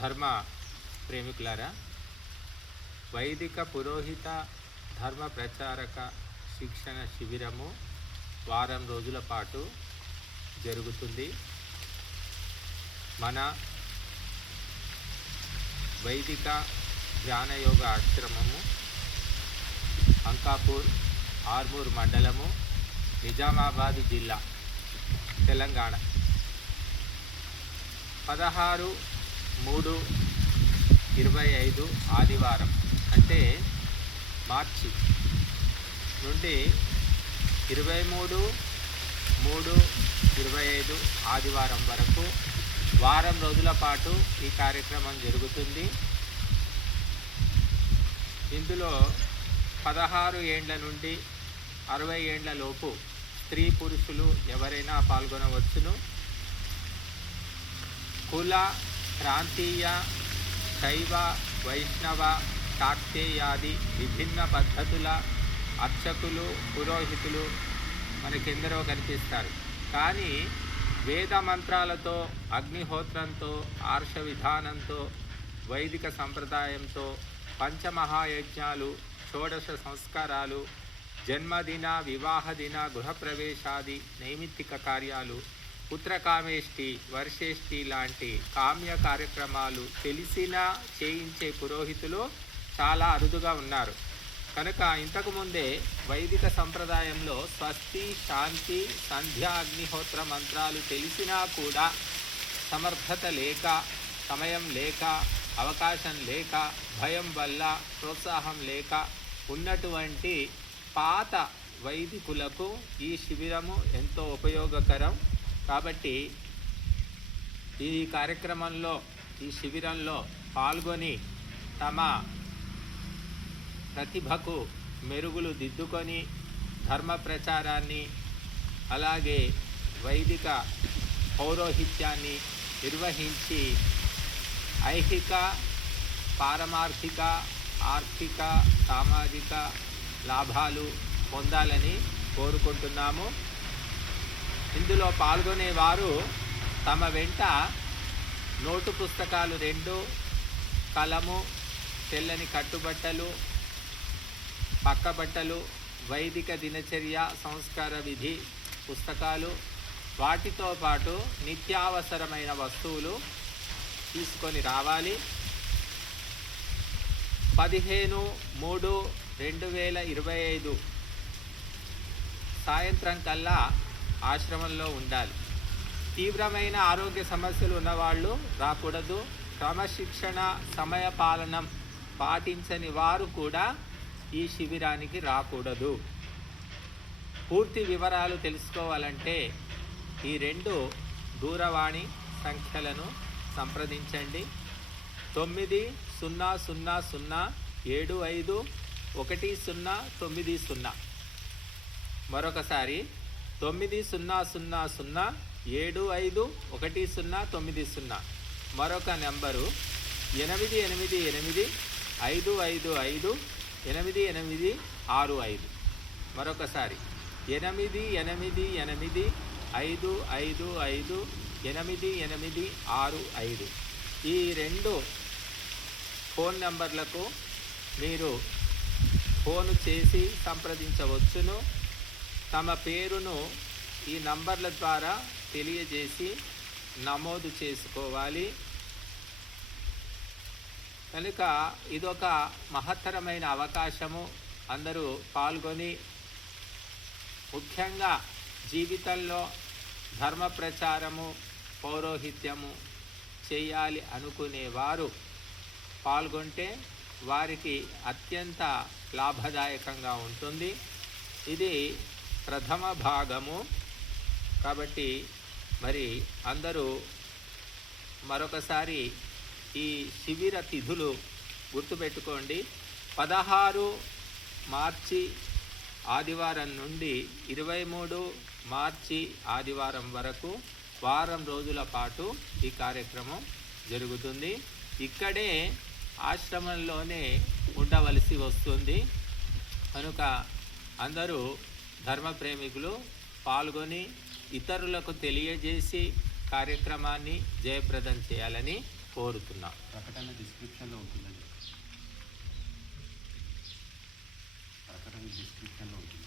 ధర్మ ప్రేమికులారా వైదిక పురోహిత ధర్మ ప్రచారక శిక్షణ శిబిరము వారం రోజుల పాటు జరుగుతుంది. మన వైదిక ధ్యానయోగ ఆశ్రమము అంకాపూర్ ఆర్మూర్ మండలము నిజామాబాద్ జిల్లా తెలంగాణ. పదహారు మూడు ఇరవై ఐదు ఆదివారం అంటే మార్చి నుండి ఇరవై మూడు మూడు ఇరవై ఐదు ఆదివారం వరకు వారం రోజుల పాటు ఈ కార్యక్రమం జరుగుతుంది. ఇందులో పదహారు ఏండ్ల నుండి అరవై ఏండ్ల లోపు స్త్రీ పురుషులు ఎవరైనా పాల్గొనవచ్చును. కుల ప్రాంతీయ శైవ వైష్ణవ కాక్తేయాది విభిన్న పద్ధతుల అర్చకులు పురోహితులు మనకెందరో కనిపిస్తారు. కానీ వేద మంత్రాలతో అగ్నిహోత్రంతో ఆర్ష విధానంతో వైదిక సంప్రదాయంతో పంచమహాయజ్ఞాలు షోడశ సంస్కారాలు జన్మదిన వివాహదిన గృహప్రవేశాది నైమిత్తిక కార్యాలు పుత్రకామేష్టి వర్షేష్టి లాంటి కామ్య కార్యక్రమాలు తెలిసినా చేయించే పురోహితులు చాలా అరుదుగా ఉన్నారు. కనుక ఇంతకుముందే వైదిక సంప్రదాయంలో స్వస్తి శాంతి సంధ్యా అగ్నిహోత్ర మంత్రాలు తెలిసినా కూడా సమర్థత లేక సమయం లేక అవకాశం లేక భయం వల్ల ప్రోత్సాహం లేక ఉన్నటువంటి పాత వైదికులకు ఈ శిబిరము ఎంతో ఉపయోగకరం. కాబట్టి ఈ కార్యక్రమంలో ఈ శిబిరంలో పాల్గొని తమ ప్రతిభకు మెరుగులు దిద్దుకొని ధర్మ ప్రచారాన్ని అలాగే వైదిక పౌరోహిత్యాన్ని నిర్వహించి ఐహిక పారమార్థిక ఆర్థిక సామాజిక లాభాలు పొందాలని కోరుకుంటున్నాము. ఇందులో పాల్గొనేవారు తమ వెంట నోటు పుస్తకాలు రెండు కలము తెల్లని కట్టుబట్టలు పక్కబట్టలు వైదిక దినచర్య సంస్కార విధి పుస్తకాలు వాటితో పాటు నిత్యావసరమైన వస్తువులు తీసుకొని రావాలి. పదిహేను మూడు రెండు వేల ఇరవై ఐదు సాయంత్రం కల్లా ఆశ్రమంలో ఉండాలి. తీవ్రమైన ఆరోగ్య సమస్యలు ఉన్నవాళ్ళు రాకూడదు. క్రమశిక్షణ సమయ పాలనం పాటించని వారు కూడా ఈ శిబిరానికి రాకూడదు. పూర్తి వివరాలు తెలుసుకోవాలంటే ఈ రెండు దూరవాణి సంఖ్యలను సంప్రదించండి. తొమ్మిది సున్నా సున్నా సున్నా ఏడు ఐదు ఒకటి సున్నా తొమ్మిది సున్నా. మరొకసారి. తొమ్మిది సున్నా సున్నా సున్నా ఏడు ఐదు ఒకటి సున్నా తొమ్మిది సున్నా. మరొక నెంబరు. ఎనిమిది ఎనిమిది ఎనిమిది ఐదు ఐదు ఐదు ఎనిమిది ఎనిమిది ఆరు ఐదు. మరొకసారి. ఎనిమిది ఎనిమిది ఎనిమిది ఐదు ఐదు ఐదు ఎనిమిది ఎనిమిది ఆరు ఐదు. ఈ రెండు ఫోన్ నెంబర్లకు మీరు ఫోను చేసి సంప్రదించవచ్చును. తమ పేరును ఈ నంబర్ల ద్వారా తెలియజేసి నమోదు చేసుకోవాలి. కనుక ఇదొక మహత్తరమైన అవకాశము. అందరూ పాల్గొని ముఖ్యంగా జీవితంలో ధర్మ ప్రచారము పౌరోహిత్యము చేయాలి అనుకునేవారు పాల్గొంటే వారికి అత్యంత లాభదాయకంగా ఉంటుంది. ఇది ప్రథమ భాగము. కాబట్టి మరి అందరూ మరొకసారి ఈ శిబిర తిథులు గుర్తుపెట్టుకోండి. పదహారు మార్చి ఆదివారం నుండి ఇరవై మూడు మార్చి ఆదివారం వరకు వారం రోజుల పాటు ఈ కార్యక్రమం జరుగుతుంది. ఇక్కడే ఆశ్రమంలోనే ఉండవలసి వస్తుంది. కనుక అందరూ ధర్మ ప్రేమికులు పాల్గొని ఇతరులకు తెలియజేసి కార్యక్రమాన్ని జయప్రదం చేయాలని కోరుతున్నాం. ప్రకటన డిస్క్రిప్షన్లో ఉంటుందండి. ప్రకటన డిస్క్రిప్షన్లో ఉంటుంది